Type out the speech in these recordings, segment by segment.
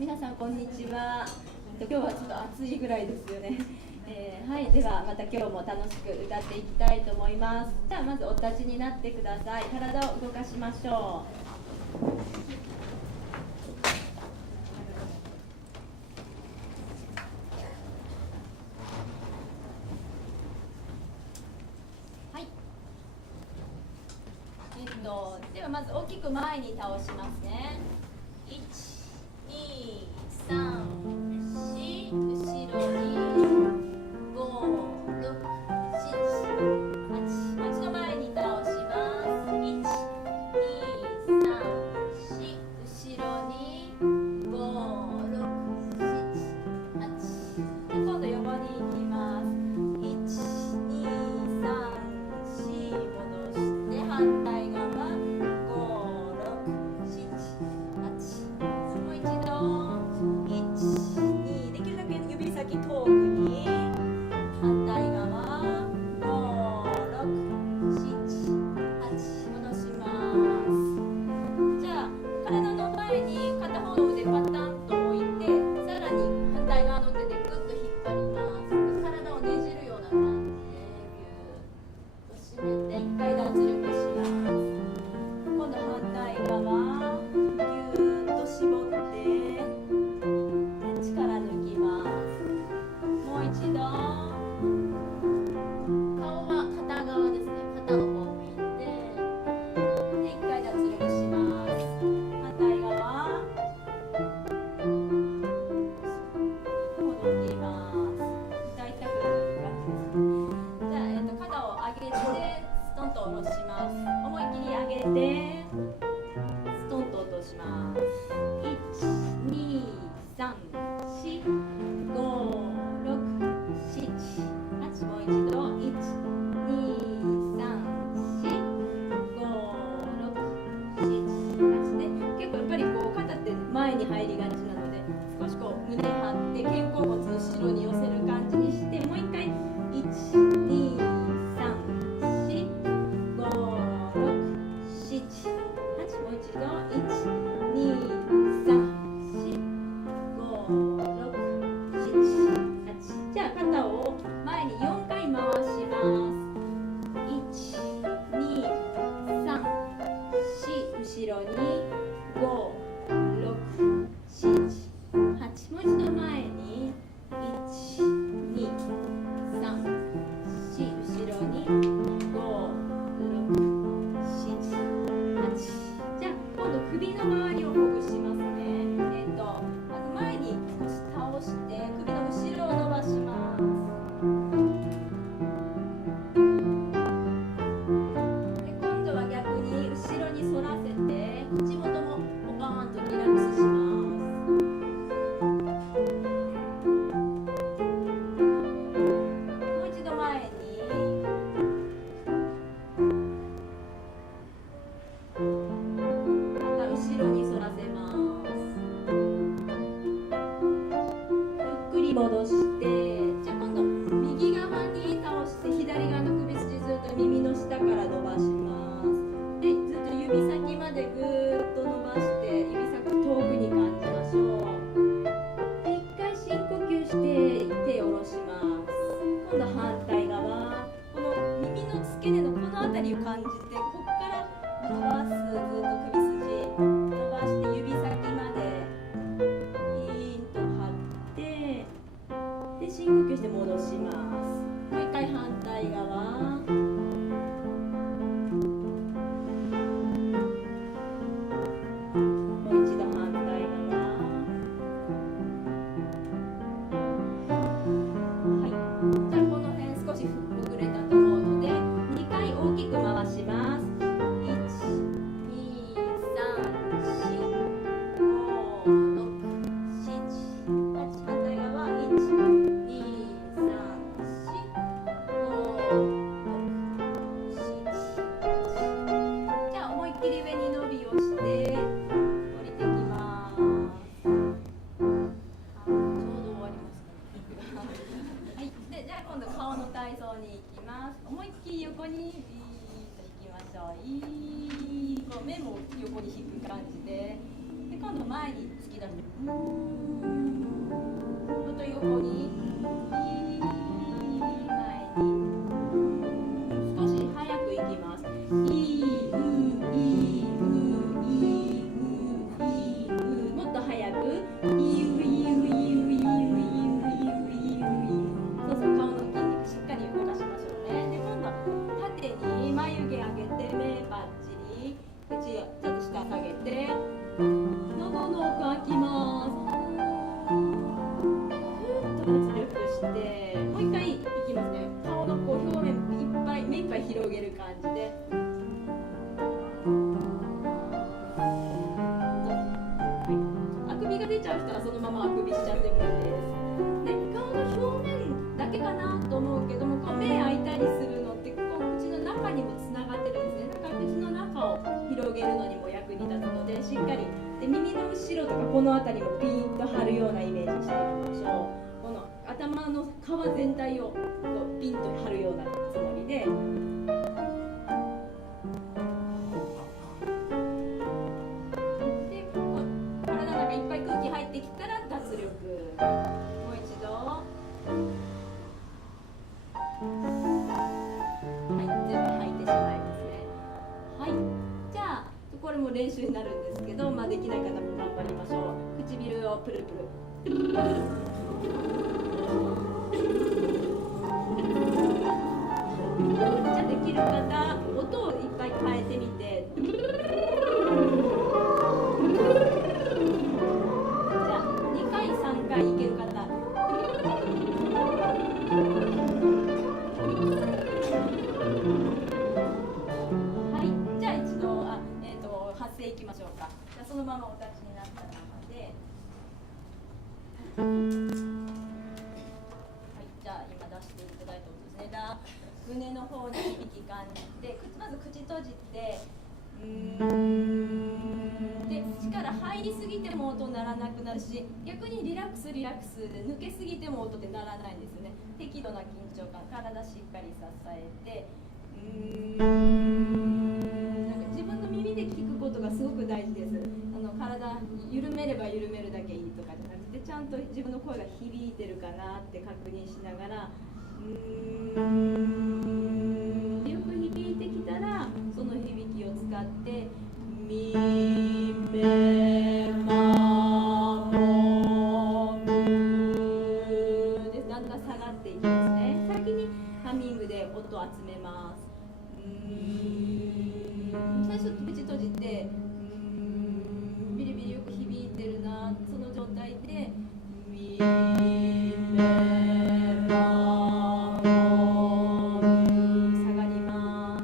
皆さんこんにちは。今日はちょっと暑いぐらいですよね。はい、ではまた今日も楽しく歌っていきたいと思います。じゃあまずお立ちになってください。体を動かしましょう。はい。ではまず大きく前に倒しますね。1、2、3、4、後ろに5、6、7、8、もう一度前に倒します。1、2、3、4、後ろに5、6、7、8。で、今度横に行きます。1、2、3、4、戻して反対側。戻して、じゃあ今度右側に倒して左側の首筋ずっと耳の下から伸ばします。で、ずっと指先までぐーっと伸ばして指先遠くに感じましょう。で、一回深呼吸して手を下ろします。今度反対側、この耳の付け根のこの辺りを感じて、ここから伸ばす。ずっと首筋伸ばして指先まで深呼吸して戻します。もう一回反対側。もう一度反対側。はい。じゃあこの辺少しほぐれたと思うので、2回大きく回します。1、2、3、4、5、6、7、8。反対側。1、じゃあ思いっきり上に伸びをして降りてきます。ちょうど終わりましたね。はい。で、じゃあ今度顔の体操に行きます。思いっきり横にビーッと引きましょう。こう目も横に引く感じで、今度前に突き出してあと横に前に少し早くいきます。もっと早く。そうそう、顔の筋肉しっかり動かしましょうね。で、今度縦に眉毛上げて目パッチリ、口ちょっと下下げて喉の奥開きます。ふーっと圧力して、もう一回いきますね。顔のこう表面いっぱい目いっぱい広げる感じで。あくびが出ちゃう人はそのままあくびしちゃってもいいです。で、顔の表面だけかなと思うけども、こう目開いたりするのってこう口の中にもつながってるんですね。だから口の中を広げるのにも役に立つので、しっかりで耳の後ろとかこの辺りもピーンと張るようなイメージしていきましょう。この頭の皮全体をこうピンと張るようなつもりで。入ってきたら脱力。もう一度。はい、全部吐いてしまいますね。はい、じゃあこれも練習になるんですけど、できない方も頑張りましょう。唇をプルプル。じゃあできる方、音をいっぱい変えてみて。3回いける方。はい、じゃあ一度発声いきましょうか。じゃあそのままお立ちになったままで。はい、じゃあ今出していただいた音ですね。胸の方に響き感じて、まず口閉じて。で、力入りすぎても音鳴らなくなるし、逆にリラックスで抜けすぎても音って鳴らないんですよね。適度な緊張感、体しっかり支えて、なんか自分の耳で聞くことがすごく大事です。体緩めれば緩めるだけいいとかじゃなくて、ちゃんと自分の声が響いてるかなって確認しながら、よく響いてきたらその響きを使ってみめまもむでだんだん下がっていきますね。先にハミングで音を集めます。最初口閉じてビリビリよく響いてるな、その状態でみめまもむ下がります。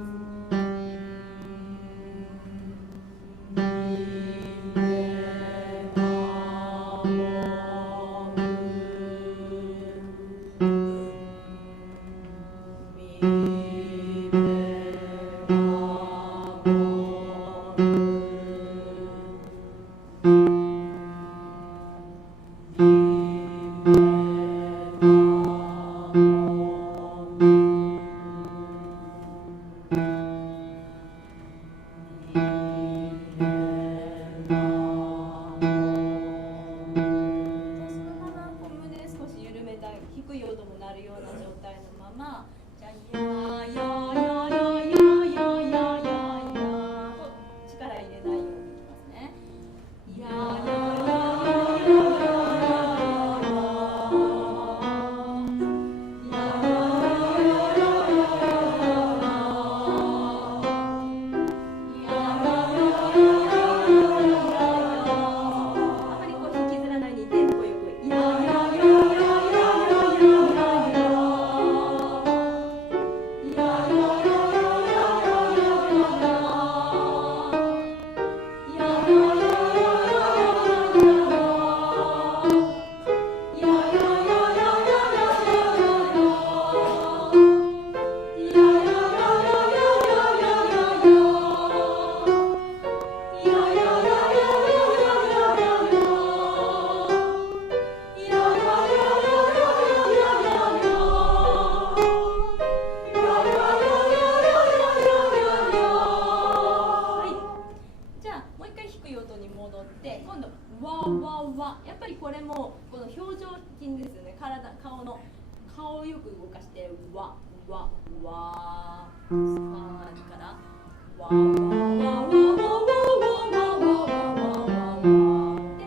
わわわ、やっぱりこれもこの表情筋ですよね。顔の顔をよく動かしてわわわからわわわわわわわわで、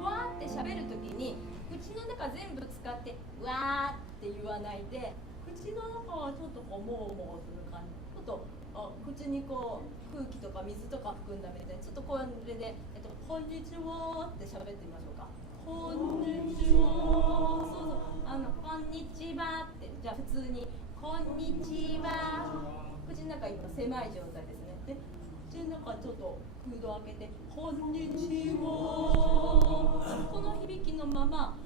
わって喋るときに口の中全部使ってわーって言わないで、口の中はちょっとこうもうもうする感じ、ちょっと口にこう空気とか水とか含んだみたいに、ちょっとこれで、こんにちはって喋ってみましょうか。こんにちは。そうそう、こんにちはって、じゃあ普通にこんにちは。口の中今狭い状態ですね。で、口の中ちょっとフードを開けてこんにちは。この響きのまま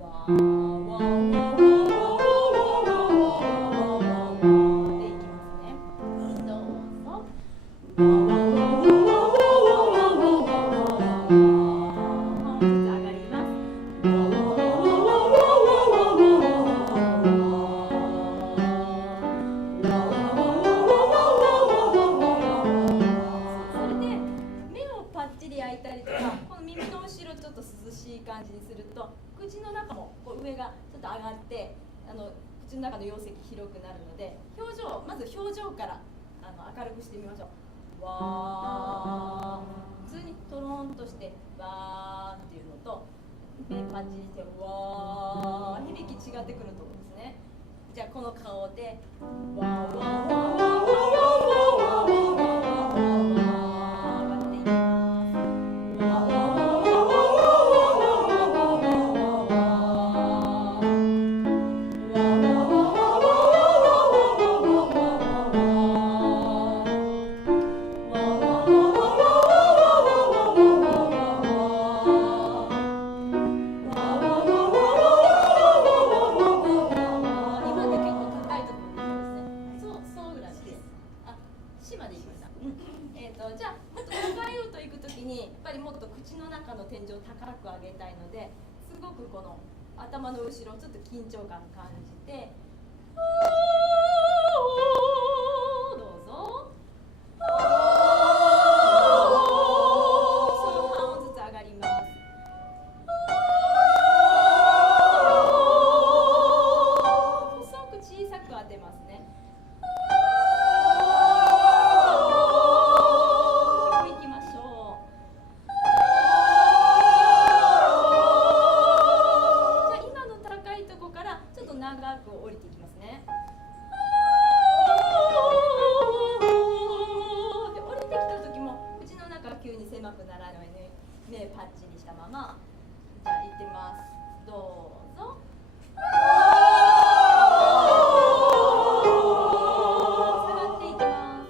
わーわーわーわーでいきますね。どうぞ。感じにすると、口の中もこう上がちょっと上がって口の中の容積広くなるので、まず表情から明るくしてみましょう。わー、普通にトロンとしてわーっていうのと、目パッチリしてわー、響き違ってくると思うんですね。じゃあこの顔でわーわーわーわーわーわーわーわーわーっていきます。わーわーじゃあもっと高い音いくときにやっぱりもっと口の中の天井を高く上げたいので、すごくこの頭の後ろちょっと緊張感感じて、どうぞ。そう、半音ずつ上がります。細く小さく当てますね。狭くならないね。目パッチリしたまま、じゃあ行ってみます。どうぞ。下がっていきます。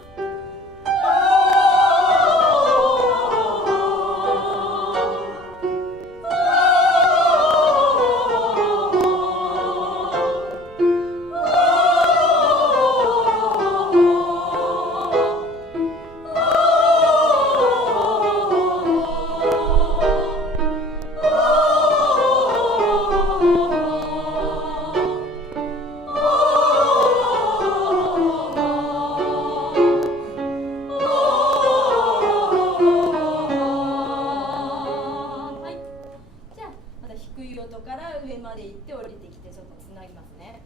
上まで行って降りてきてちょっとつなぎますね。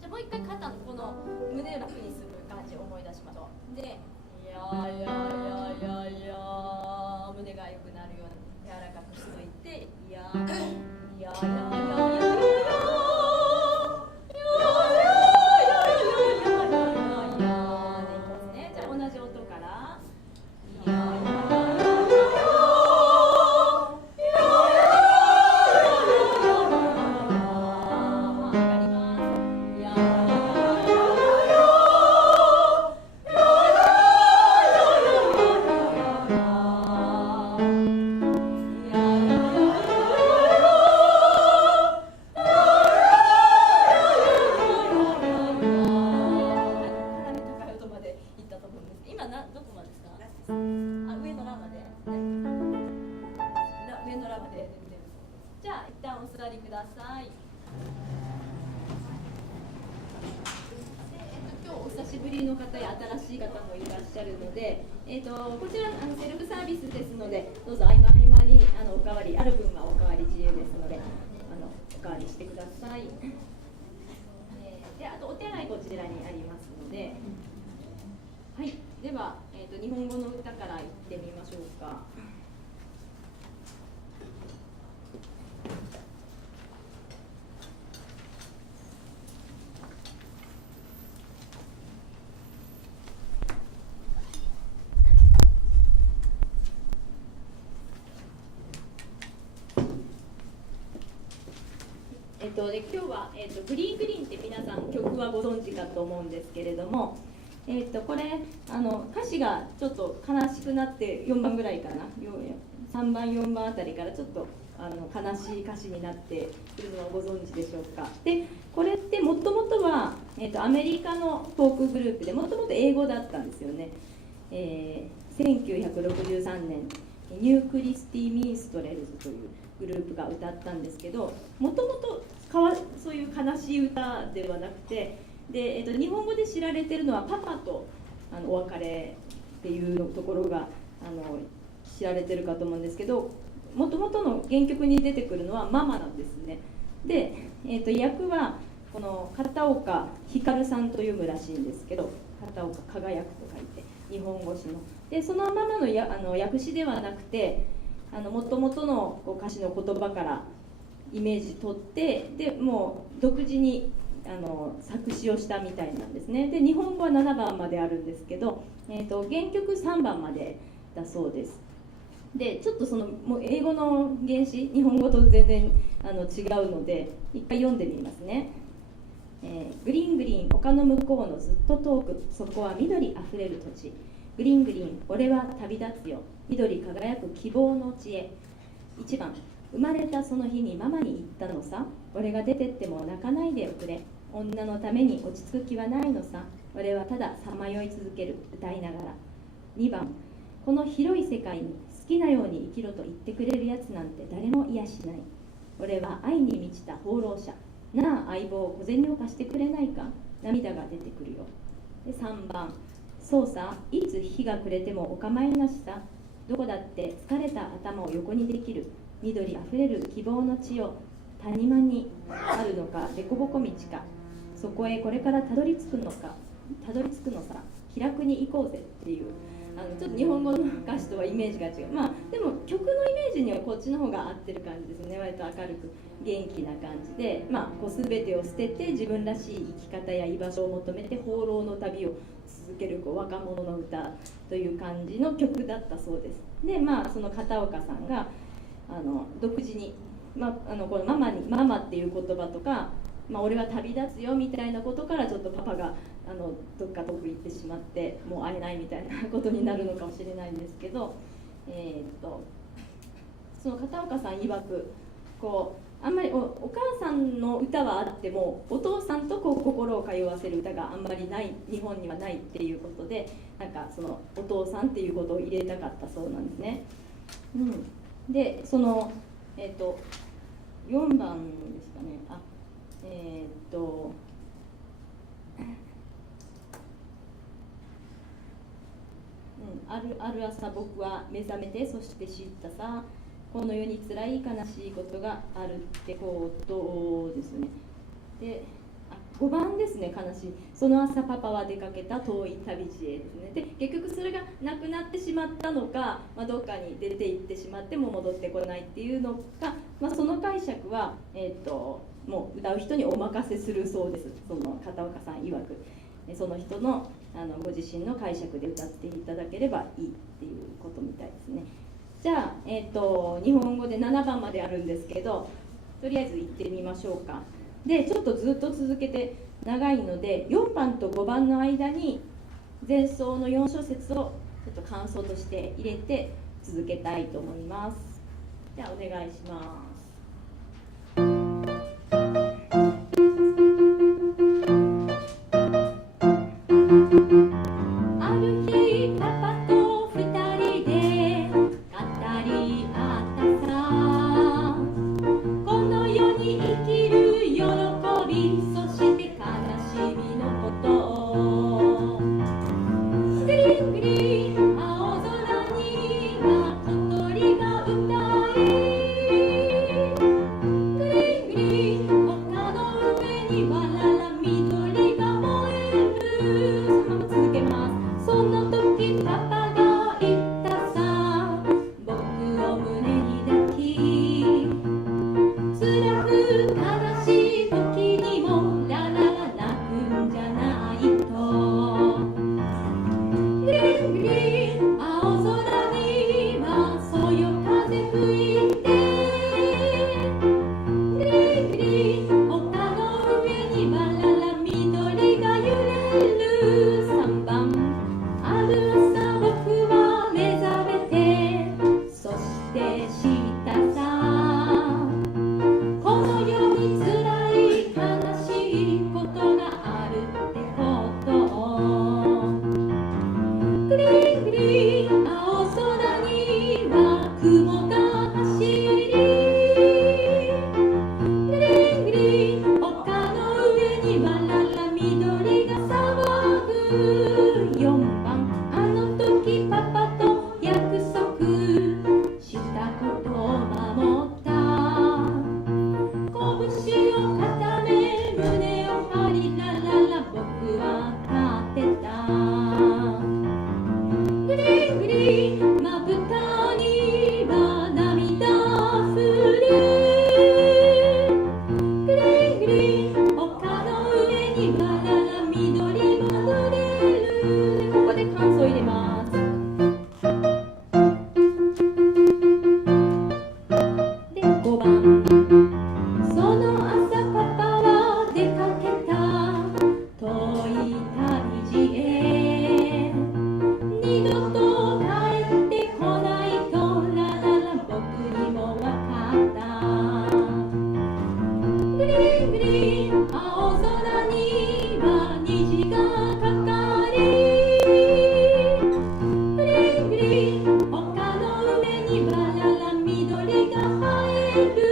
じゃあもう一回肩のこの胸を楽にする感じを思い出しましょう。で、いやいやいやいやいや、胸が良くなるように柔らかくしといて、いやいやいやいやいやいやじゃあ一旦お座りください。で、お久しぶりの方や新しい方もいらっしゃるので、こちらセルフサービスですので、どうぞ合間合間におかわりある分はおかわり自由ですので、おかわりしてください。で、あとお手洗いこちらにありますので、はい、では、日本語の歌からいってみましょうか。で今日は、グリーングリーンって皆さん曲はご存知かと思うんですけれども、これ歌詞がちょっと悲しくなって4番ぐらいかな、3番4番あたりからちょっと悲しい歌詞になっているのはご存知でしょうか。でこれってもともとは、アメリカのフォークグループでもともと英語だったんですよね。1963年ニュークリスティ・ミンストレルズというグループが歌ったんですけど、もともとそういう悲しい歌ではなくて、で、日本語で知られているのはパパとお別れっていうところが知られてるかと思うんですけど、もともとの原曲に出てくるのはママなんですね。で、役はこの片岡光さんと読むらしいんですけど、片岡輝くと書いて日本語詞ので、そのママの訳詞ではなくて、もともとの歌詞の言葉からイメージ取って、でもう独自に作詞をしたみたいなんですね。で日本語は7番まであるんですけど、原曲3番までだそうです。でちょっともう英語の原詞日本語と全然違うので一回読んでみますね。グリーングリーン丘の向こうのずっと遠く、そこは緑あふれる土地。グリーングリーン俺は旅立つよ、緑輝く希望の地へ。1番生まれたその日にママに言ったのさ、俺が出てっても泣かないでおくれ。女のために落ち着く気はないのさ、俺はたださまよい続ける、歌いながら。2番この広い世界に好きなように生きろと言ってくれるやつなんて誰もいやしない。俺は愛に満ちた放浪者、なあ相棒小銭を貸してくれないか、涙が出てくるよ。で3番そうさ、いつ日が暮れてもお構いなしさ、どこだって疲れた頭を横にできる、緑あふれる希望の地よ、谷間にあるのか凸凹道か、そこへこれからたどり着くのさ、気楽に行こうぜっていう、ちょっと日本語の歌詞とはイメージが違う。まあでも曲のイメージにはこっちの方が合ってる感じですね。割と明るく元気な感じで、こう全てを捨てて自分らしい生き方や居場所を求めて放浪の旅を続ける若者の歌という感じの曲だったそうです。でその片岡さんが独自に、このママっていう言葉とか、俺は旅立つよみたいなことからちょっとパパがどっか遠く行ってしまってもう会えないみたいなことになるのかもしれないんですけど、その片岡さん曰くあんまりお母さんの歌はあってもお父さんと心を通わせる歌があんまりない、日本にはないっていうことで、そのお父さんっていうことを入れたかったそうなんですね。で4番ですかね。ある朝僕は目覚めて、そして知ったさ、この世に辛い悲しいことがあるってことですね。で5番ですね、悲しい。その朝パパは出かけた遠い旅路へですね。で結局それがなくなってしまったのか、どっかに出て行ってしまっても戻ってこないっていうのか、その解釈は、もう歌う人にお任せするそうです。その片岡さん曰くその人のご自身の解釈で歌っていただければいいっていうことみたいですね。じゃあ、日本語で7番まであるんですけど、とりあえず行ってみましょうか。でちょっとずっと続けて長いので、4番と5番の間に前奏の4小節をちょっと感想として入れて続けたいと思います。じゃあお願いします。そして悲しみのこと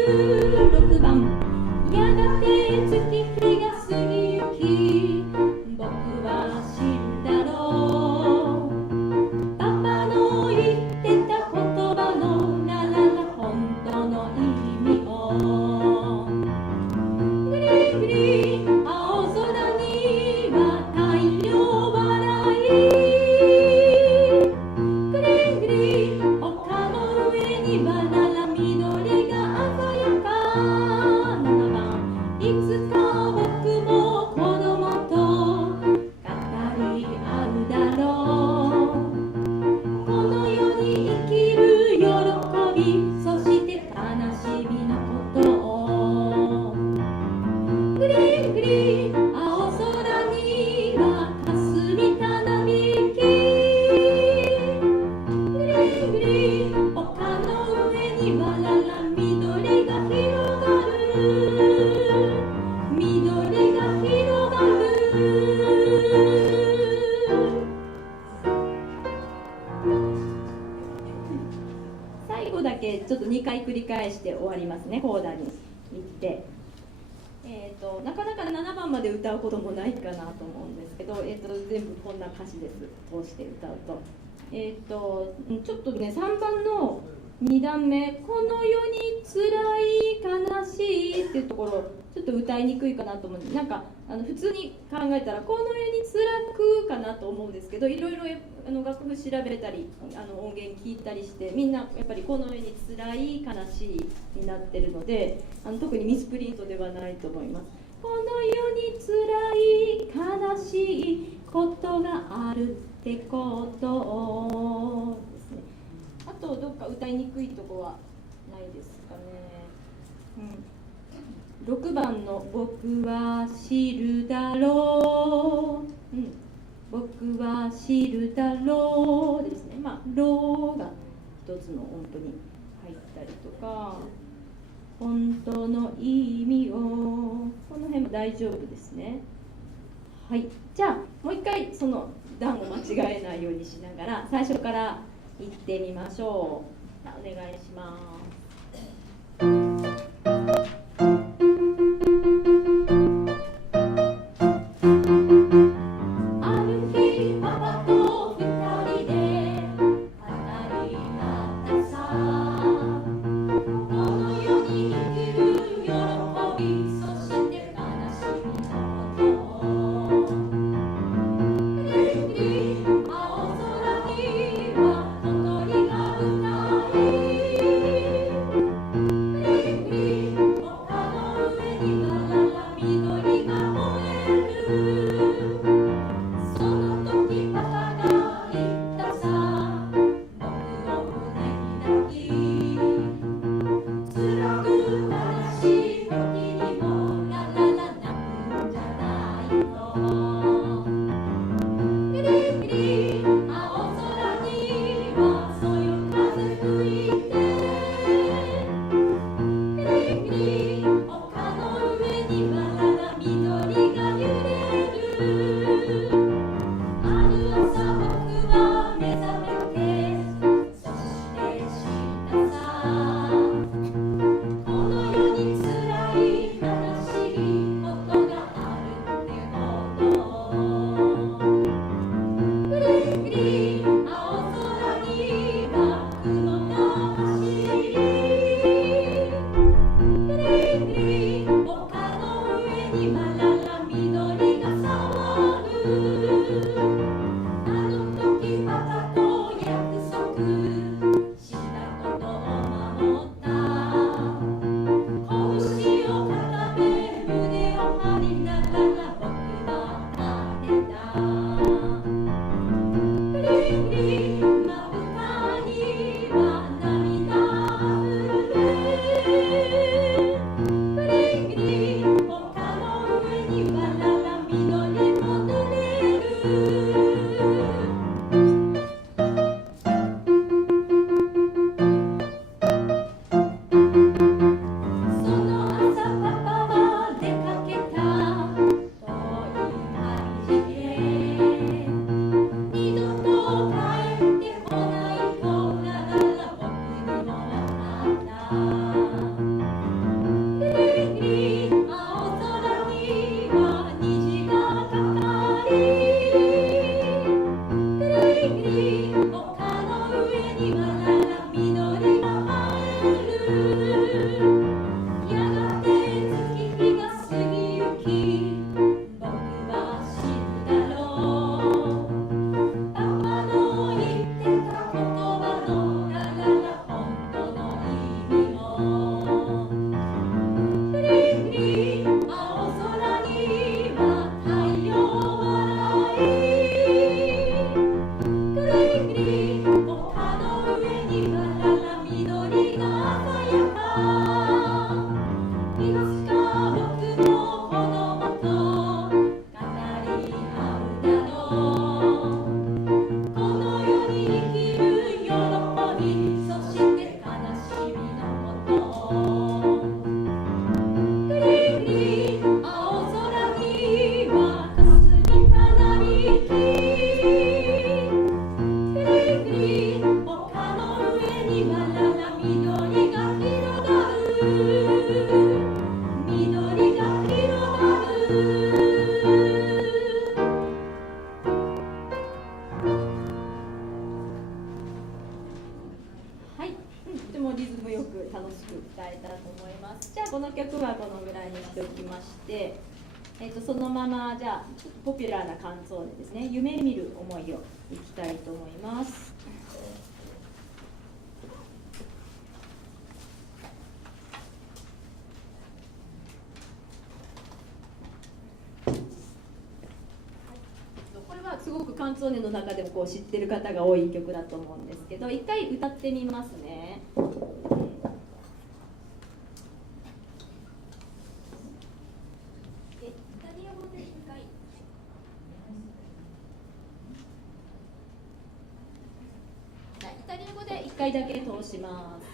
6番やがて月日が過ぎゆき僕は知るだろうパパの言ってた言葉のラララ本当の意味をグリグリ青空には太陽笑いグリグリ丘の上にはララ緑が鮮やか7番いつか僕も子供と語り合うだろうこの世に生きる喜びそして悲しみのことをグリグリ青空には霞たなびきグリグリ丘の上にはララ緑が広がる緑が広がる最後だけちょっと2回繰り返して終わりますね。コーダに行ってなかなか7番まで歌うこともないかなと思うんですけど、全部こんな歌詞です。通して歌うとちょっとね3番の2段目「この世に辛い悲しい」っていうところちょっと歌いにくいかなと思うんで、なんか普通に考えたら「この世に辛く」かなと思うんですけど、いろいろ楽譜調べたり音源聞いたりしてみんなやっぱり「この世に辛い悲しい」になってるので特にミスプリントではないと思います。この世に辛い悲しいことがあるってことをですね。あとどっか歌いにくいとこはないですかね。6番の「僕は知るだろう」僕は知るだろうですね。ろうが一つの音符に入ったりとか、本当の意味をこの辺も大丈夫ですね。はい、じゃあもう一回その段を間違えないようにしながら最初から行ってみましょう。お願いします。青空には小鳥が歌いえたらと思います。じゃあこの曲はこのぐらいにしておきまして、そのままじゃあポピュラーなカンツォーネですね、夢見る思いをいきたいと思います。これはすごくカンツォーネの中でもこう知ってる方が多い曲だと思うんですけど、一回歌ってみますね。イタリア語で1回だけ通します。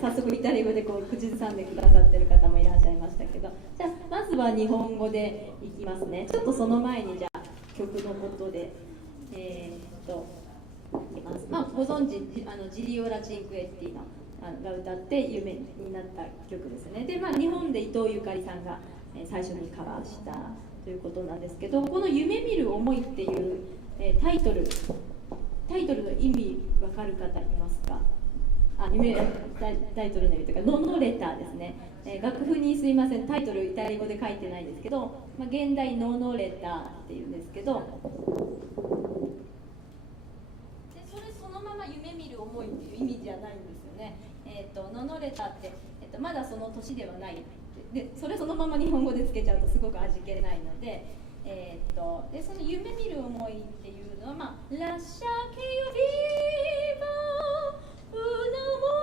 早速イタリア語でこう口ずさんでくださってる方もいらっしゃいましたけど、じゃあまずは日本語でいきますね。ちょっとその前にじゃあ曲のことでいきます。ご存知ジリオラ・チンクエッティのが歌って有名になった曲ですね。で、日本で伊藤ゆかりさんが最初にカバーしたということなんですけど、この「夢見る思い」っていうタイトルの意味わかる方いますか？タイトルの意味というか、ノノレターですね。楽譜にすいません、タイトルイタリア語で書いてないんですけど、現代ノノレターっていうんですけど、でそれそのまま夢見る思いっていう意味じゃないんですよね。ノノレターって、まだその年ではないで、それそのまま日本語でつけちゃうとすごく味気ないので、でその夢見る思いっていうのは、ラッシャーケヨビーバーウナモ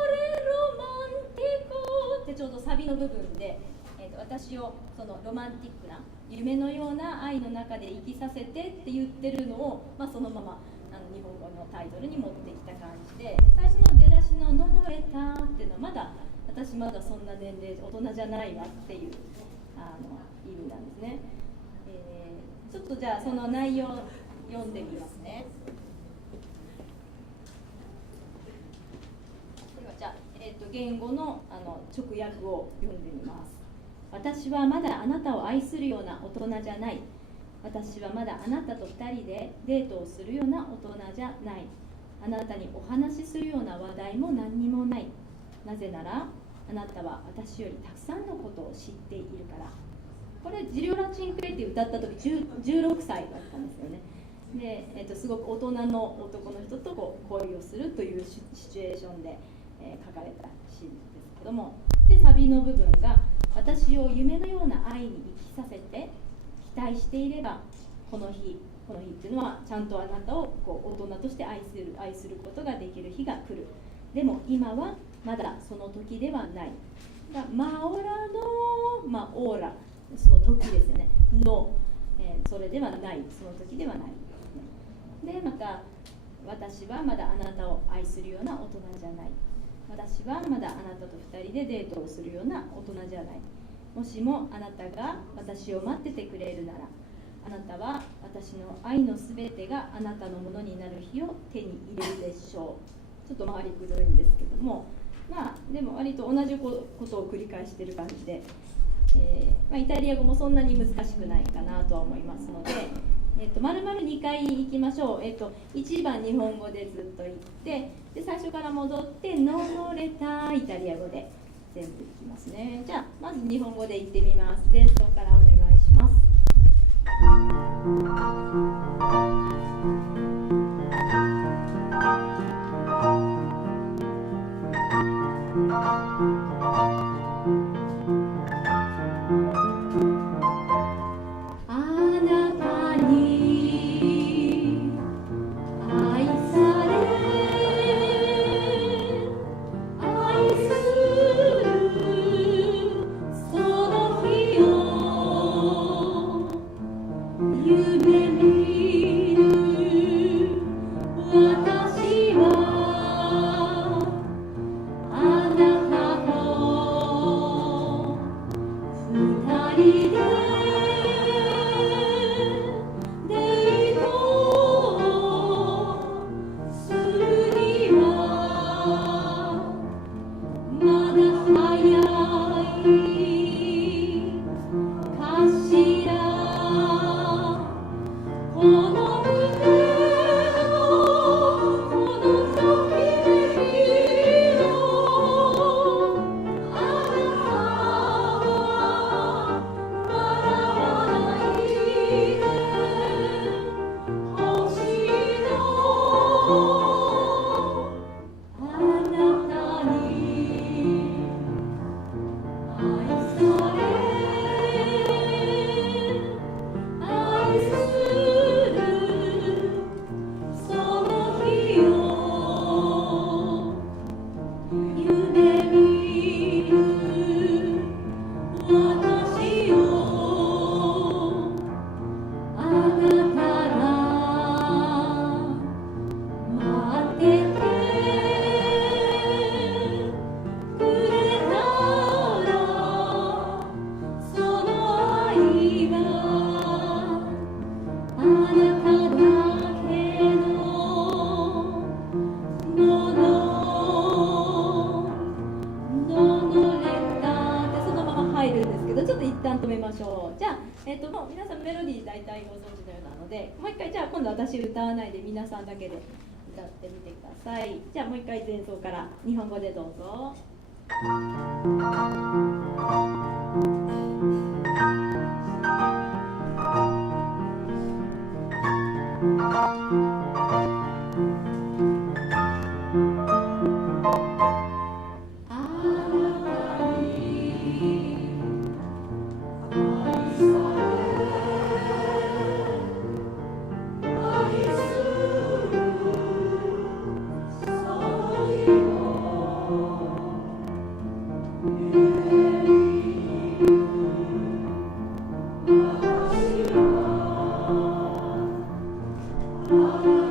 レロマンティコってちょうどサビの部分で、私をそのロマンティックな夢のような愛の中で生きさせてって言ってるのを、そのまま日本語のタイトルに持ってきた感じで、最初の出だしの「ノノレタ」っていうのは私まだそんな年齢大人じゃないわっていう意味なんですね。ちょっとじゃあその内容読んでみますね。じゃあ、言語の直訳を読んでみます。私はまだあなたを愛するような大人じゃない。私はまだあなたと2人でデートをするような大人じゃない。あなたにお話しするような話題も何にもない。なぜならあなたは私よりたくさんのことを知っているから。これジリオラ・チンクエって歌った時16歳だったんですよね。すごく大人の男の人と恋をするというシチュエーションで、書かれたシーンですけども、でサビの部分が私を夢のような愛に生きさせて期待していればこの日っていうのはちゃんとあなたを大人として愛することができる日が来る。でも今はまだその時ではない。マオラの、オーラ、その時ですよね。の、それではない、その時ではない。で、また、私はまだあなたを愛するような大人じゃない。私はまだあなたと2人でデートをするような大人じゃない。もしもあなたが私を待っててくれるなら、あなたは私の愛のすべてがあなたのものになる日を手に入れるでしょう。ちょっと回りくどいんですけども、でも割と同じことを繰り返している感じで、イタリア語もそんなに難しくないかなとは思いますので、丸々2回いきましょう。1番日本語でずっと言って、で最初から戻ってノレタイタリア語で全部いきますね。じゃあまず日本語で言ってみます。前奏からお願いします。もう皆さんメロディー大体ご存知のようなので、もう一回じゃあ今度私歌わないで皆さんだけで歌ってみてください。じゃあもう一回前奏から日本語でどうぞ。Oh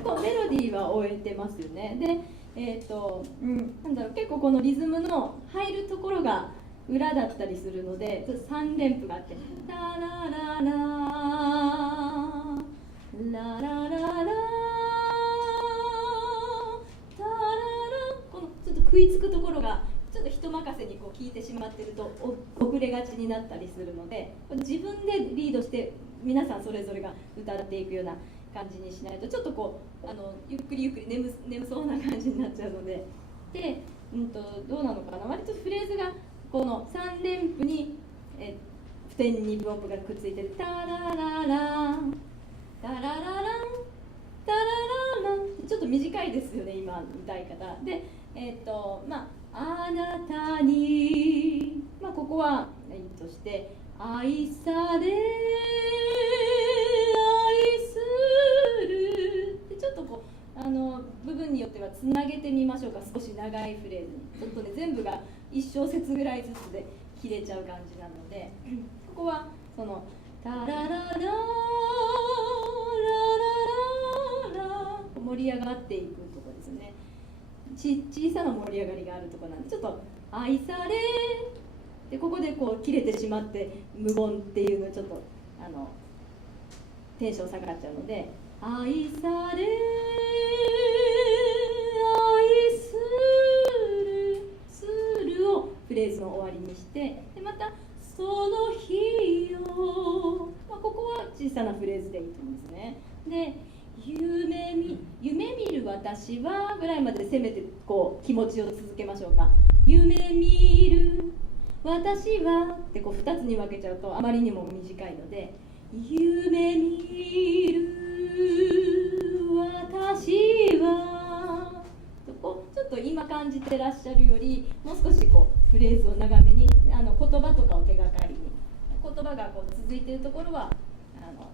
こうメロディーは終えてますよね。で、なんだろう、結構このリズムの入るところが裏だったりするので、ちょっと3連符があって「ラララララララララ」このちょっと食いつくところがちょっと人任せにこう聞いてしまってると遅れがちになったりするので、自分でリードして皆さんそれぞれが歌っていくような感じにしないと、ちょっとこうゆっくりゆっくり眠そうな感じになっちゃうので、で、どうなのかな、割とフレーズがこの3連符に普天にブロップがくっついてる「タララランタララランタラララン」ちょっと短いですよね、今歌い方で。あなたに、ここはいいとして「愛され愛する」でちょっとこう部分によってはつなげてみましょうか。少し長いフレーズにちょっとね、全部が1小節ぐらいずつで切れちゃう感じなので、ここはその「タラララララララ」盛り上がっていくところですね。小さな盛り上がりがあるところなんで、ちょっと「愛され」でここでこう切れてしまって無言っていうのちょっとテンション下がっちゃうので「愛され愛する」「する」をフレーズの終わりにして、でまた「その日よ」ここは小さなフレーズでいいと思うんですね。で夢見る私はぐらいまでせめてこう気持ちを続けましょうか。夢見る私はってこう2つに分けちゃうとあまりにも短いので、夢見る私はこうちょっと今感じてらっしゃるよりもう少しこうフレーズを長めに言葉とかを手がかりに、言葉がこう続いているところは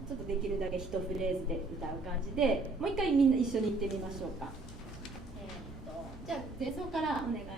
ちょっとできるだけ一フレーズで歌う感じで、もう一回みんな一緒に言ってみましょうか。じゃあ前奏からお願いし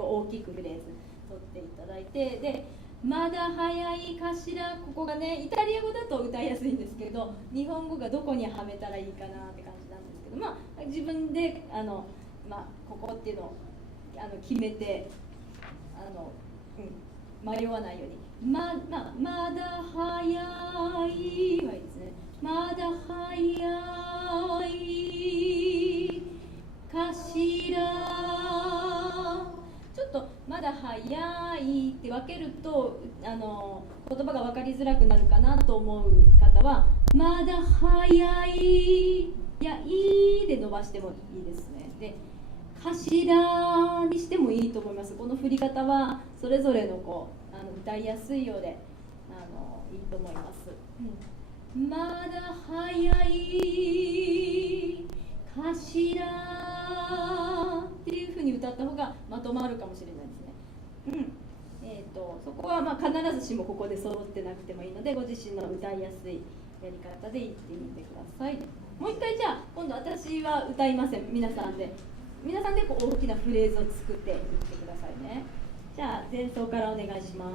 大きくフレーズ取っていただいて、でまだ早いかしら、ここがねイタリア語だと歌いやすいんですけど、日本語がどこにはめたらいいかなって感じなんですけど、自分でここっていうのを決めて迷わないように、まだ早いはいいですね。まだ早いかしら、ちょっとまだ早いって分けると言葉が分かりづらくなるかなと思う方は、まだ早いやいいで伸ばしてもいいですね。でかしらにしてもいいと思います。この振り方はそれぞれの歌いやすいようでいいと思います。まだ早いかしらっていう風に歌った方がまとまるかもしれないですね。そこは必ずしもここで揃ってなくてもいいので、ご自身の歌いやすいやり方で言ってみてください。もう一回、じゃあ今度私は歌いません。皆さんでこう大きなフレーズを作っていってくださいね。じゃあ前奏からお願いします。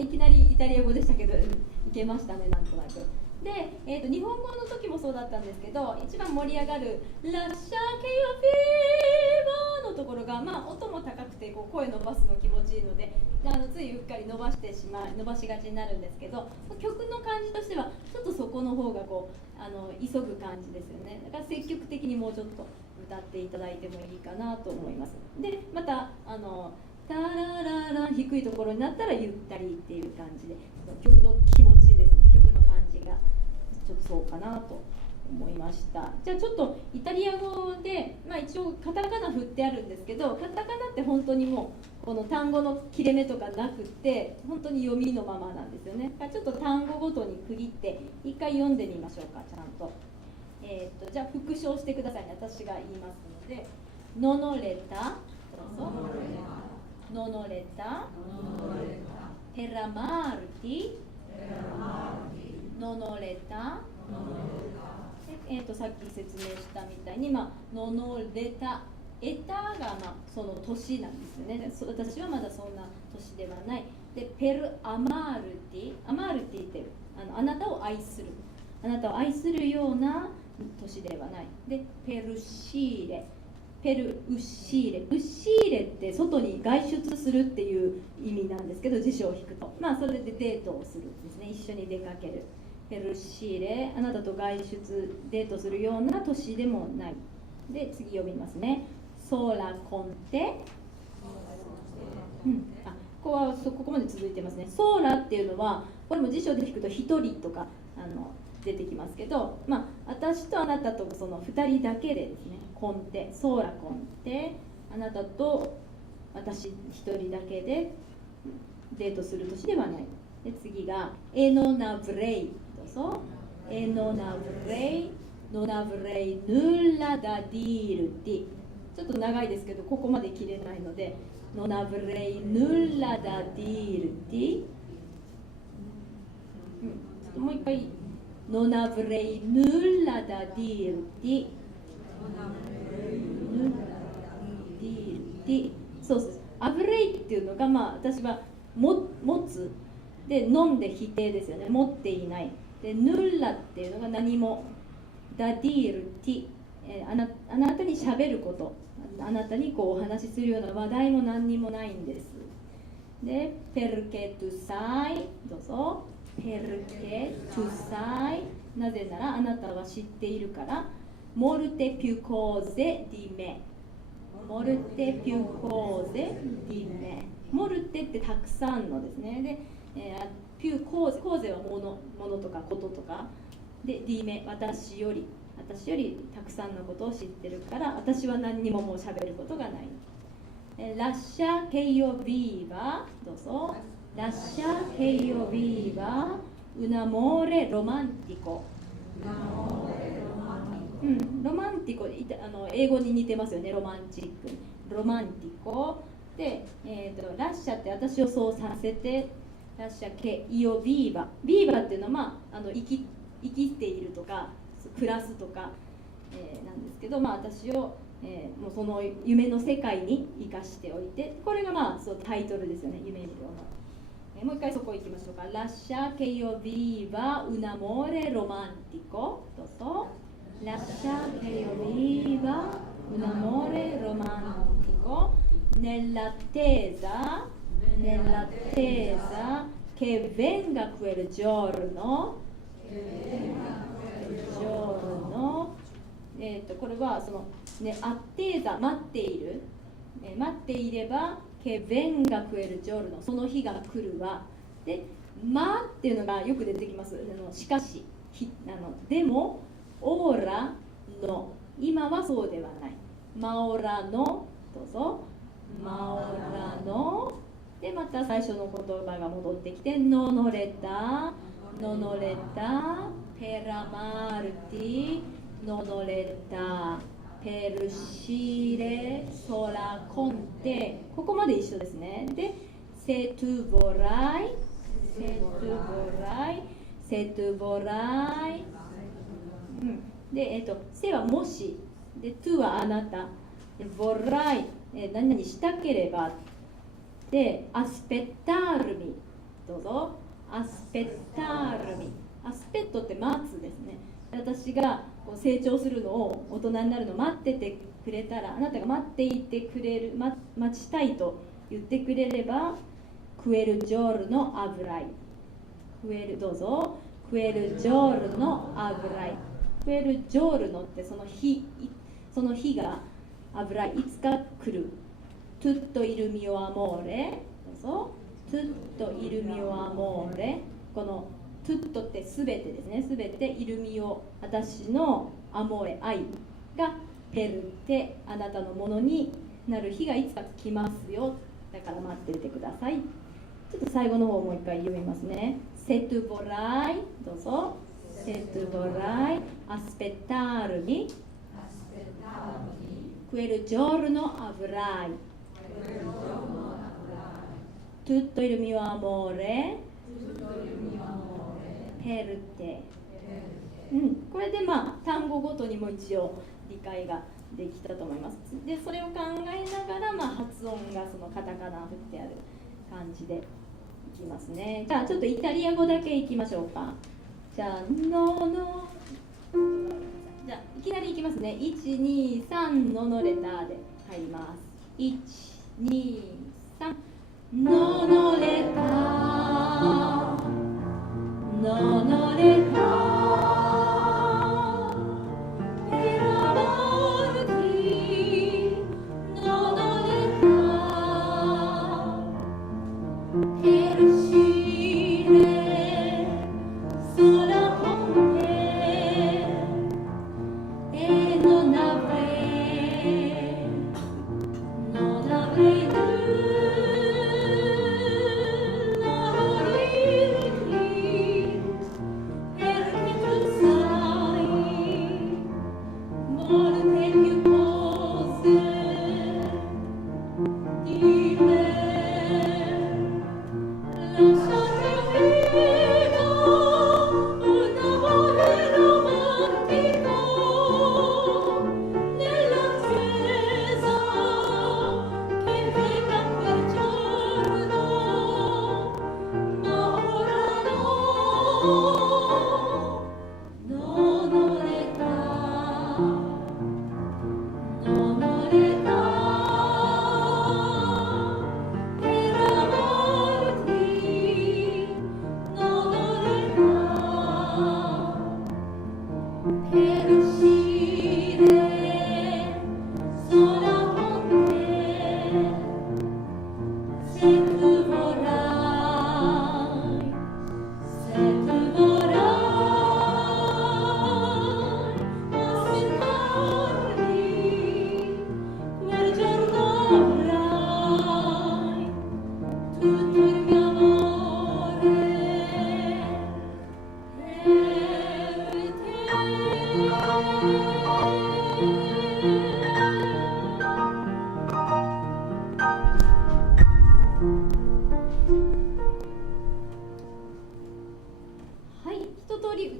いきなりイタリア語でしたけどいけましたね、なんとなく。で、日本語の時もそうだったんですけど、一番盛り上がる「ラッシャーケヨフィーバー」のところが、音も高くてこう声伸ばすの気持ちいいので、ついうっかり伸ばしがちになるんですけど、曲の感じとしてはちょっとそこの方がこう急ぐ感じですよね。だから積極的にもうちょっと歌っていただいてもいいかなと思います。でまたタラララ低いところになったらゆったりっていう感じで、曲の気持ちですね、曲の感じがちょっとそうかなと思いました。じゃあちょっとイタリア語で、一応カタカナ振ってあるんですけど、カタカナって本当にもうこの単語の切れ目とかなくって本当に読みのままなんですよね。ちょっと単語ごとに区切って一回読んでみましょうか、ちゃんと。じゃあ復唱してくださいね、私が言いますので。ノノレタ、どうぞ。ノノレタ、ペラマルティ、ノノレタ、さっき説明したみたいに、ノノレタ、エタがその年なんですよね。私はまだそんな年ではない。で、ペルアマルティ、アマルティってあなたを愛する、あなたを愛するような年ではない。で、ペルシーレ、ペルウッシーレ、ウッシーレって外に外出するっていう意味なんですけど、辞書を引くとそれでデートをするんですね。一緒に出かける。ペルシーレ、あなたと外出デートするような年でもない。で次読みますね。ソーラコンテ、ここまで続いてますね。ソーラっていうのはこれも辞書で引くと一人とか出てきますけど、私とあなたとその2人だけでですね、コンテ、ソーラコンテ、あなたと私1人だけでデートする年ではない。で次がエノナブレイ、どうぞ。エノナブレイ、ノナブレイ、ヌッラダディールティ。ちょっと長いですけどここまで切れないので、ノナブレイ、ヌッラダディールティ。ちょっともう一回。Non avrei nulla da dirti。そうです。アブレイっていうのが、私は持つで、飲んで否定ですよね。持っていない。で、ヌッラっていうのが何も。ダディールティ、あなたにしゃべること。あなたにこうお話しするような話題も何にもないんです。で、perché tu sai、どうぞ。perché tu sai、なぜならあなたは知っているから。molte più cose di me。molte più cose di me。molte ってたくさんのですね。で、più cose はものとかこととか。で、di me、私よりたくさんのことを知ってるから、私は何にももう喋ることがない。lascia che io viva、どうぞ。lascia che io viva un amore romantico。ロマンティコ、英語に似てますよね、ロマンチック。ロマンティコ。で、ラッシャって私をそうさせて、ラッシャケイオビーバ。ビーバっていうのは、まあ、生きているとか、暮らすとか、なんですけど、まあ、私を、もうその夢の世界に生かしておいて、これがまあそうタイトルですよね、夢見る思い。もう一回そこ行きましょうか。ラッシャケイオビーバun amore romantico。どうぞ。Lascia che io viva un amore romantico nell'attesa che venga quel giorno。これはその、ね、アッテーザ、待っている、待っていれば、che venga quel giorno、その日が来るわ。で、まっていうのがよく出てきます。しかし、でも、オーラの、今はそうではない。マオラの、どうぞ。マオラの。で、また最初の言葉が戻ってきて、ノノレタ、ペラマルティ、ノノレタ、ペルシレ、ソラコンテ。ここまで一緒ですね。で、セトゥボライ、で、せはもし、で、トゥはあなた、で、ボライ、何々したければ、で、アスペッタールミ、どうぞ、アスペッタールミ、アスペットって待つですね。私がこう成長するのを、大人になるのを待っててくれたら、あなたが待っていてくれる、待ちたいと言ってくれれば、クエルジョールのアブライ、どうぞ、クエルジョールのアブライ、クエルジョールのってその日がアブライ、いつか来る。トゥットイルミオアモーレ、どうぞ、トゥットイルミオアモーレ。このトゥットってすべてですね、すべてイルミオ、私のアモーレ、愛がペルテ、あなたのものになる日がいつか来ますよ。だから待っててください。ちょっと最後の方もう一回読みますね。セトゥボライ、どうぞ。セトゥボライ、アスペタールミ、クエルジョールのアブライ、トゥットイルミオアモーレ、ペルテ。これでまあ単語ごとにも一応理解ができたと思います。で、それを考えながら、まあ、発音がそのカタカナ振ってある感じでいきますね。じゃあちょっとイタリア語だけいきましょうか。じゃあじゃあいきなりいきますね。1、2、3のレターで入ります。1、2、3のレター、のレター。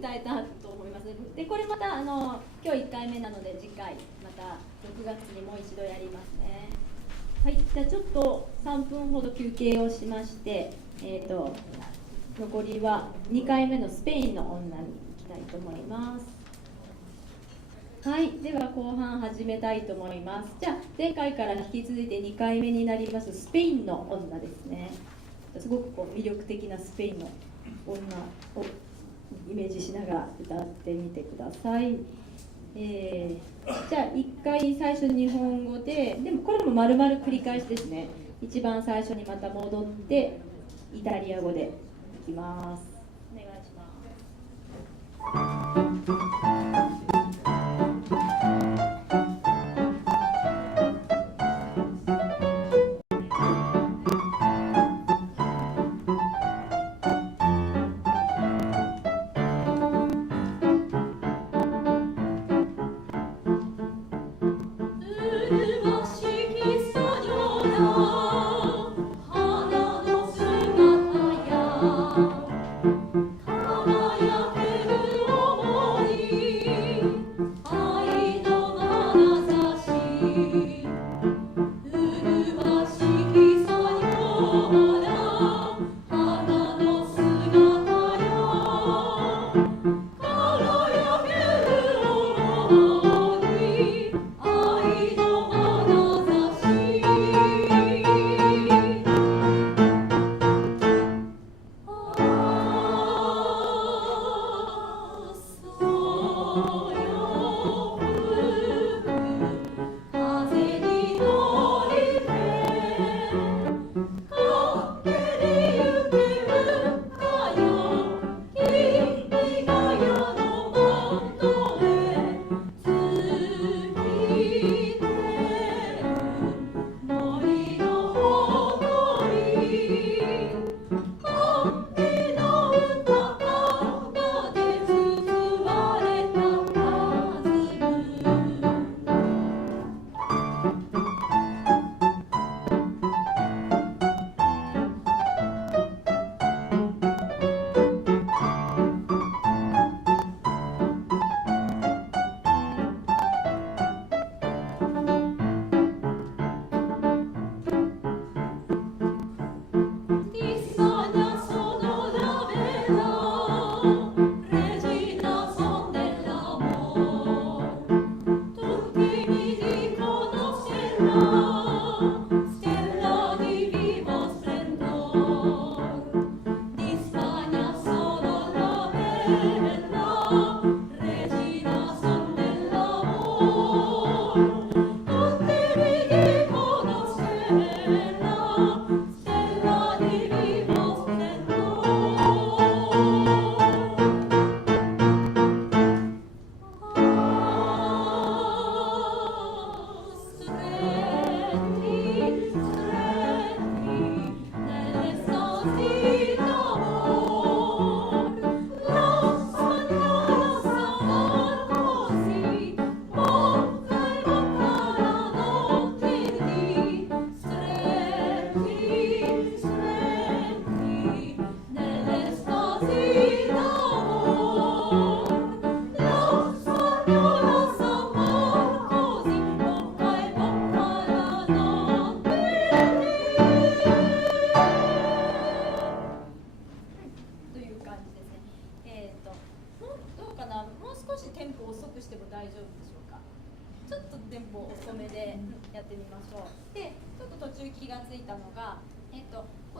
歌えたと思います。でこれまた今日1回目なので次回また6月にもう一度やりますね。はい、じゃあちょっと3分ほど休憩をしまして、残りは2回目のスペインの女に行きたいと思います。はい、では後半始めたいと思います。じゃあ前回から引き続いて2回目になりますスペインの女ですね。すごく魅力的なスペインの女をイメージしながら歌ってみてください。じゃあ1回最初日本語でもこれも丸々繰り返しですね。一番最初にまた戻ってイタリア語でいきます。お願いします。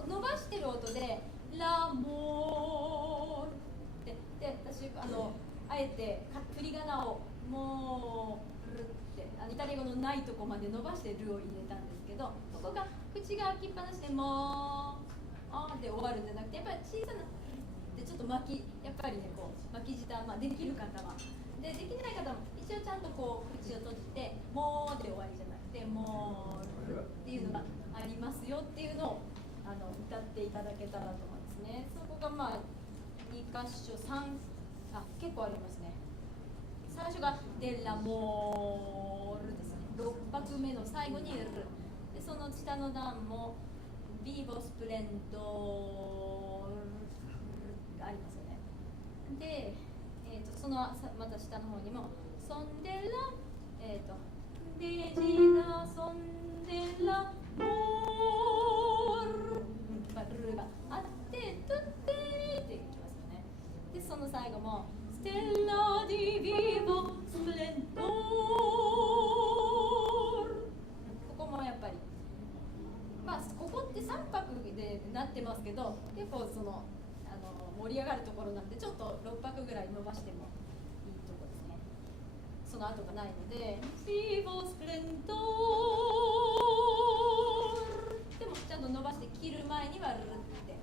伸ばしてる音でラモーってで私あえて振り仮名をモールってイタリア語のないとこまで伸ばしてルを入れたんですけどそこが口が開きっぱなしでもうあーで終わるんじゃなくて、やっぱり小さなでちょっとやっぱりねこう巻き舌、できる方はできない方も一応ちゃんとこう口を閉じてもうで終わりじゃなくてもうっていうのがありますよっていうのを歌っていただけたらと思うんですね。そこが2箇所結構ありますね。最初がデラモールですね。6拍目の最後にルで、その下の段もビーボスプレンドルありますよね。で、そのまた下の方にもソンデラデジナソンデラモールルがあってトゥッテーっていきますよね。でその最後もステラディビーボスプレンドール、ここもやっぱりここって3拍でなってますけど、結構盛り上がるところなんでちょっと6拍ぐらい伸ばしてもいいところですね。その後がないのでビーボスプレンドールでもちゃんと伸ばして切る前にはルルって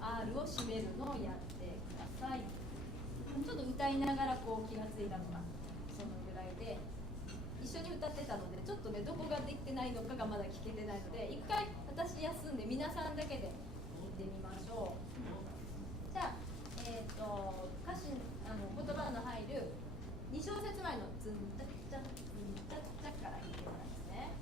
R を締めるのをやってください。ちょっと歌いながらこう気がついたのがそのぐらいで、一緒に歌ってたのでちょっとねどこができてないのかがまだ聞けてないので、一回私休んで皆さんだけで見てみましょう。じゃあ、歌詞言葉の入る2小節前のズンタッチャズンタッチャから弾いてもらいますね。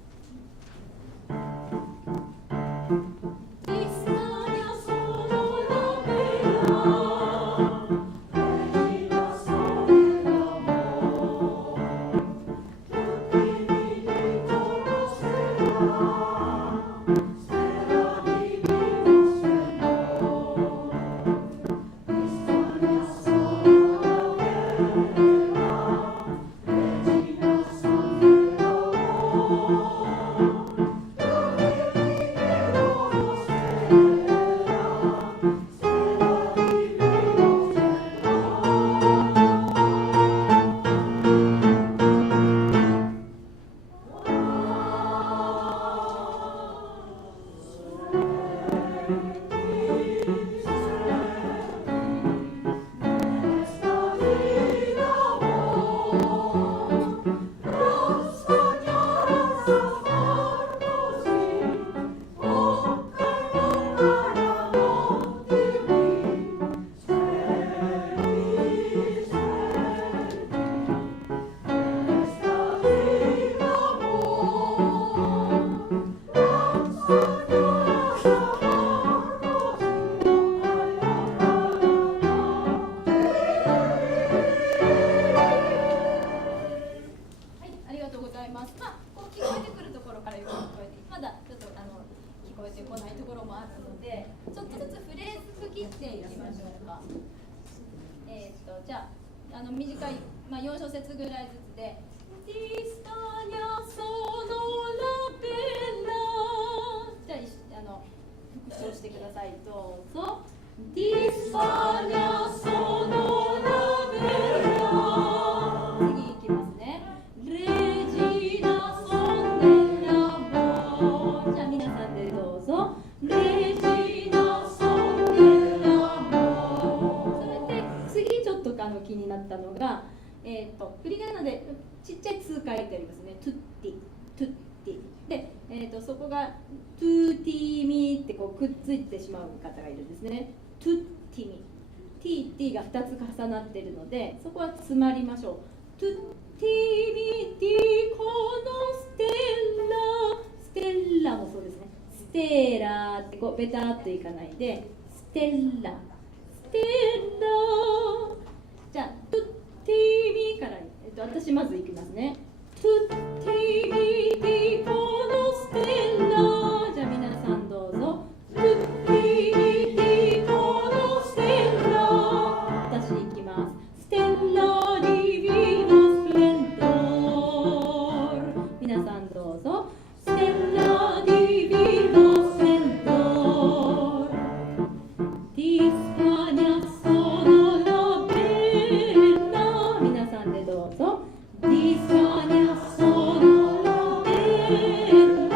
じゃあ、短い、4小節ぐらいずつで「ディスタニャソノラベラ」じゃあ復唱してください。どうぞ。ディスタニャソノラベラ、次いきますね。レジナソンデラモ、じゃあ皆さんでどうぞ。レジナソンデラモ。それで次ちょっと気になったのが、振り仮名でちっちゃい「2」書いてありますね。トゥッティトゥッティで、そこがトゥーティーミーってこうくっついてしまう方がいるんですね。トゥッティミ T が2つ重なっているので、そこは詰まりましょう。トゥッティミティコノステッラもそうですね。ステーラーってこうベターっといかないでステッラステッラ。じゃあトゥッティミから、私まずいきますね。トゥッティミティコノステッラ。じゃあ皆さんどうぞ。トゥッティミティコノステッラ。私いきます。ステッラディビノスプレンドール。皆さんどうぞ。ステッラディビノスプレンドール。ディスパニャソノラベラ。皆さんでどうぞ。ディスパニャソノラベラ。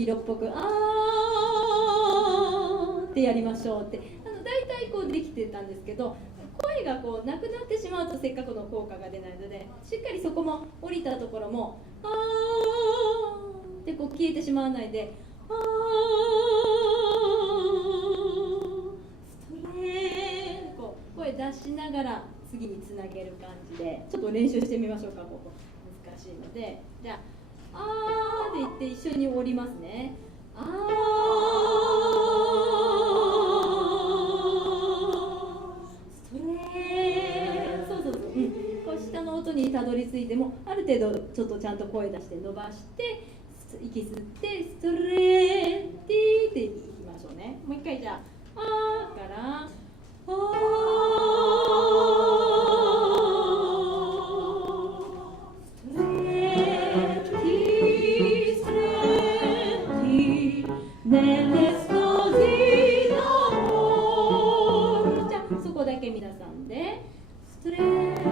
色っぽく「あー」ってやりましょうって、大体こうできてたんですけど、声がこうなくなってしまうとせっかくの効果が出ないので、しっかりそこも降りたところも「あー」ってこう消えてしまわないで「あー」ストレートこう声出しながら次につなげる感じで、ちょっと練習してみましょうか。ここ難しいので、じゃあ「あー」って言って一緒に降りますね。あーストレート、そうそうそう、こう下の音にたどり着いてもある程度ちょっとちゃんと声出して伸ばして息吸ってストレーティーっていきましょうね。もう一回じゃあ「あー」から「あー」そこだけ皆さんでストレート。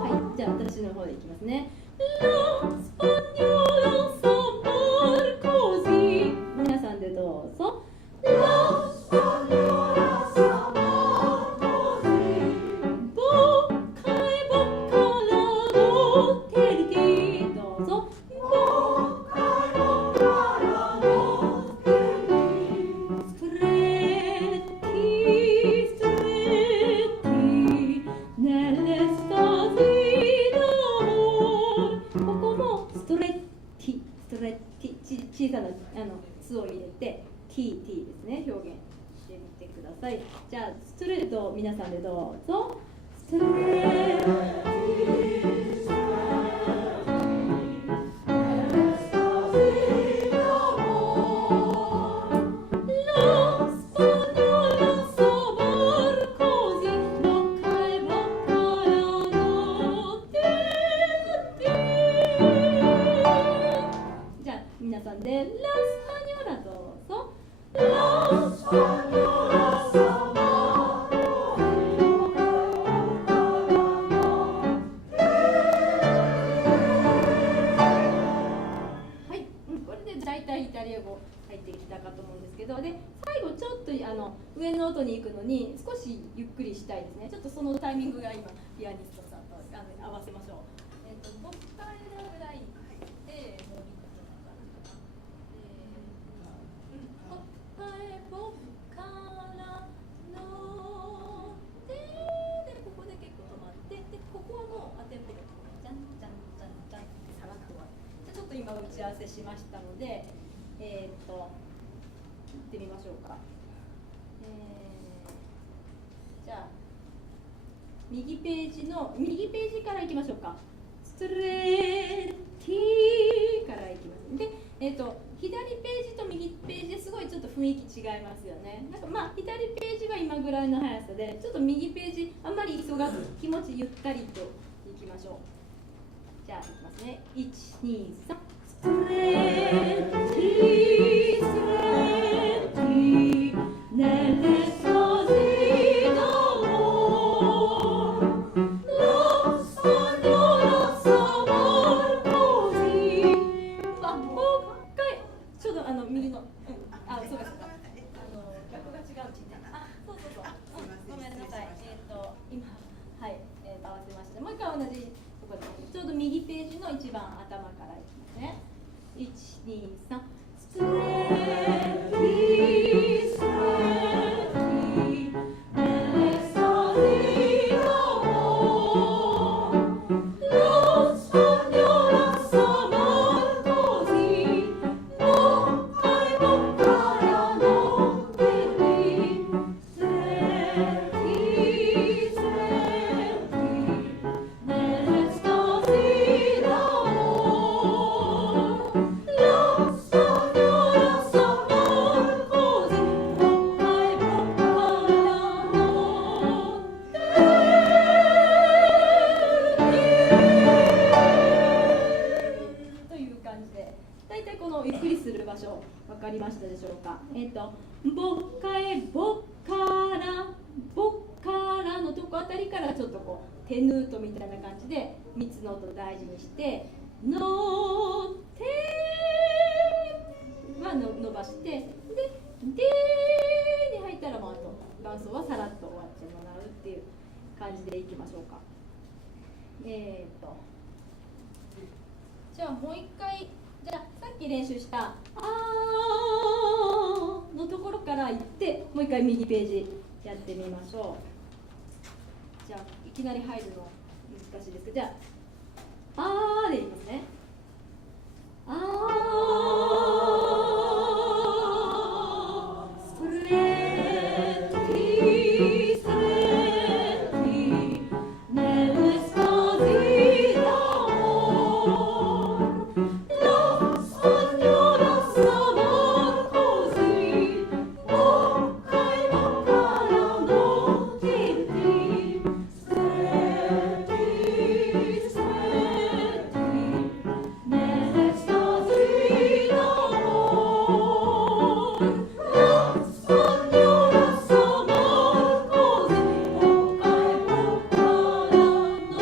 はい、じゃあ私の方でいきますね。皆さんでどうぞ。小さな「つ」を入れて「t」ですね、表現してみてください。じゃあストレート皆さんでどうぞ。ストレート。皆さんでラスパニョーラどうぞ。ラスパニョーラサマはい、これで大体イタリア語入ってきたかと思うんですけど、で最後ちょっと上の音に行くのに少しゆっくりしたいですね。ちょっとそのタイミングが今ピアニストさんと合わせましょう。ボッカレラぐらいでもう僕からのでここで結構止まって、でここはもうアテンポでじゃんじゃんじゃんじゃんってさらっと終わる。じゃあちょっと今打ち合わせしましたので、行ってみましょうか。じゃあ右ページからいきましょうか。ストレーティーからいきます。で左ページと右ページですごいちょっと雰囲気違いますよね。なんか左ページが今ぐらいの速さで、ちょっと右ページあんまり急がず気持ちゆったりといきましょう。じゃあいきますね。1、2、3。ストレーティーストレーティーネレソジノちょうど右の、そうかそうか、曲が違うちね。そうそうそう、ごめんなさい。今はい、合わせました。もう一回同じところで、ちょうど右ページの一番頭からいきますね。1、2、3。ストレーティーストレーティーネレソリノロスパニョラサマルコジわかりましたでしょうか。ボッカエボッカラボッからのとこあたりからちょっとこう手ヌートみたいな感じで3つの音を大事にしてのてはの伸ばしてでに入ったらもうあと伴奏はさらっと終わってもらうっていう感じでいきましょうか。じゃあもう一回じゃあさっき練習した「あー」のところからいってもう一回右ページやってみましょう。じゃあいきなり入るの難しいですけどじゃあ「あー」でいきますね。あーストレートティーストレートティーネルスタジーダモラスパニョラサバコジボカイボカラノティティストレートティーストレートティーネルスタジーダモラスパニョラサバコジボカイボカラノ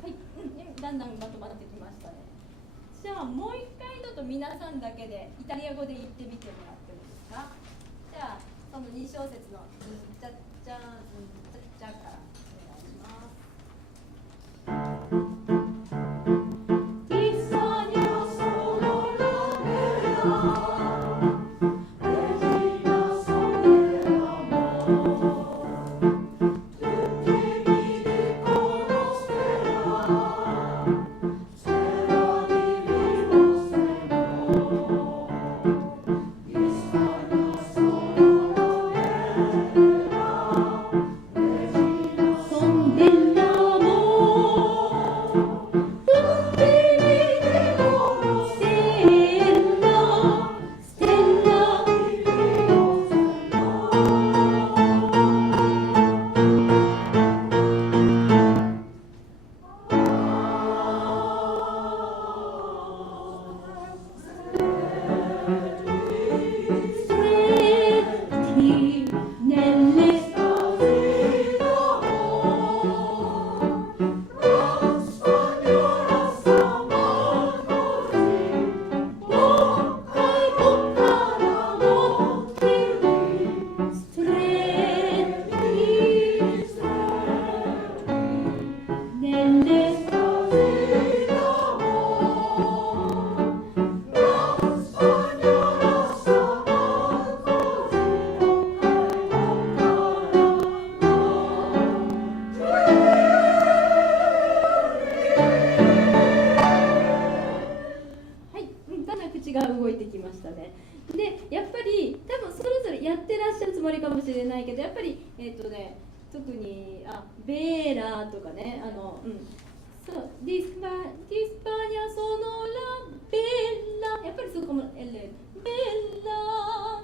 はい、だんだんまとまってきましたね。じゃあもう一回ちょっと皆さんだけでイタリア語で言ってみてもらってもいいですか。じゃあその2小節の「ズンチャッチャズンチャッチャ」からお願いします。口が動いてきましたね。でやっぱり多分それぞれやってらっしゃるつもりかもしれないけどやっぱり特にベーラとかねそうディスパニャソノラベーラやっぱりそこもベーラ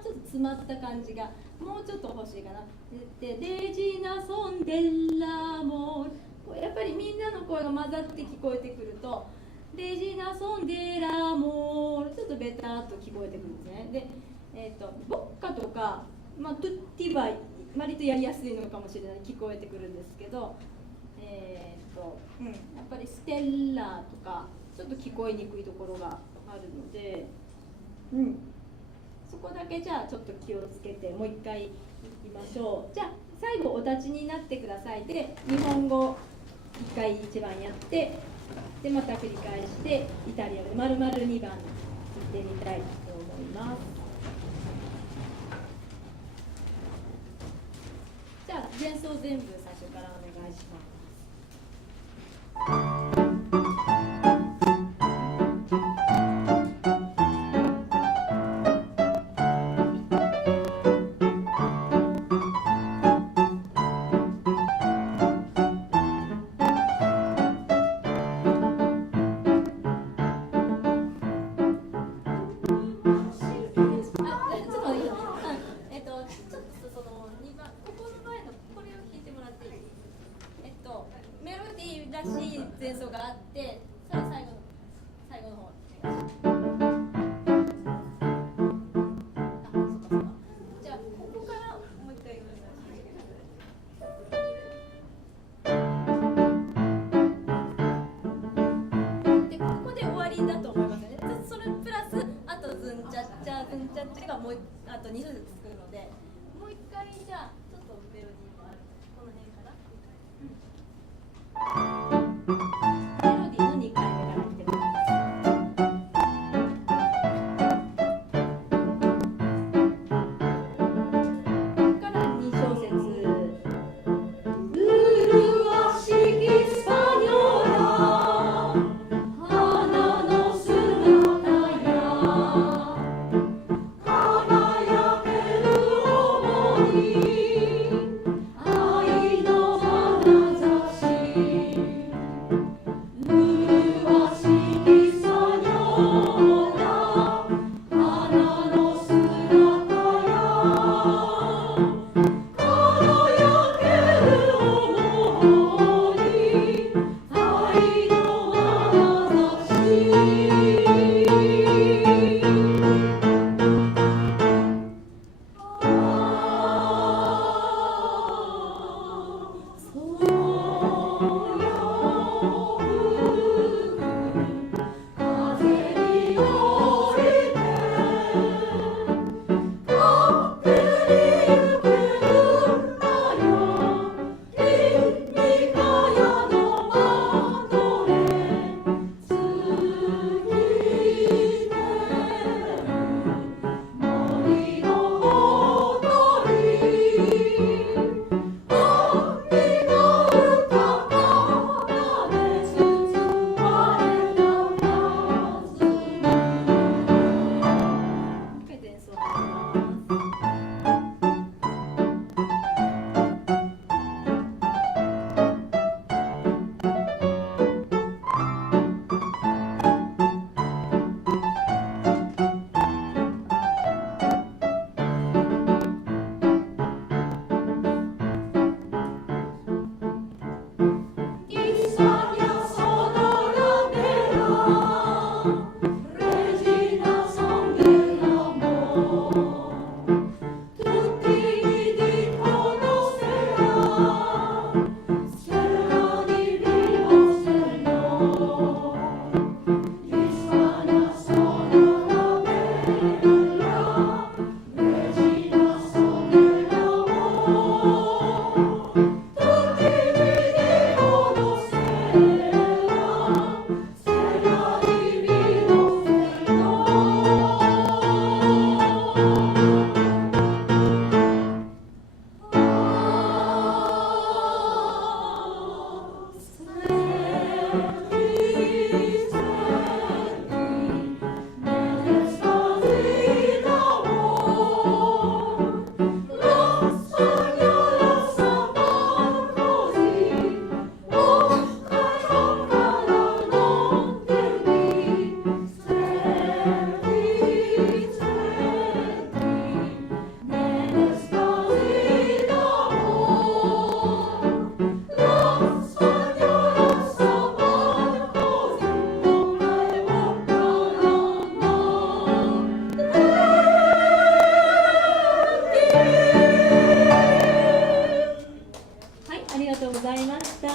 ちょっと詰まった感じがもうちょっと欲しいかな。でレジナソンデラモーやっぱりみんなの声が混ざって聞こえてくるとレジナソンデラモーちょっとベターっと聞こえてくるんですね。で、ボッカとか、トゥッティバイ割とやりやすいのかもしれない聞こえてくるんですけど、やっぱりステッラとかちょっと聞こえにくいところがあるので、そこだけじゃあちょっと気をつけてもう一回いきましょう。じゃあ最後お立ちになってください。で日本語1回1番やってでまた繰り返してイタリアで丸々2番行ってみたいと思います。じゃあ前奏全部最初からお願いします。メロディーらしい前奏があって、それ最後の方お願いします。じゃあ次がもうあと2小節作るので、もう一回じゃあちょっとメロディーもあるこの辺から。メロディーの2回目から来てもらいます。ここから2小節。ありがとうございました。は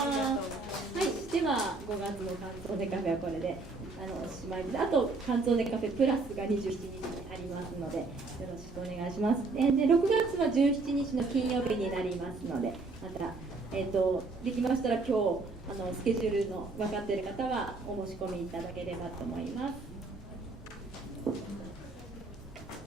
い、では5月のカンツォーネカフェはこれでおしまいです。あとカンツォーネカフェプラスが27日にありますのでよろしくお願いします。で6月は17日の金曜日になりますので、またできましたら今日スケジュールの分かっている方はお申し込みいただければと思います。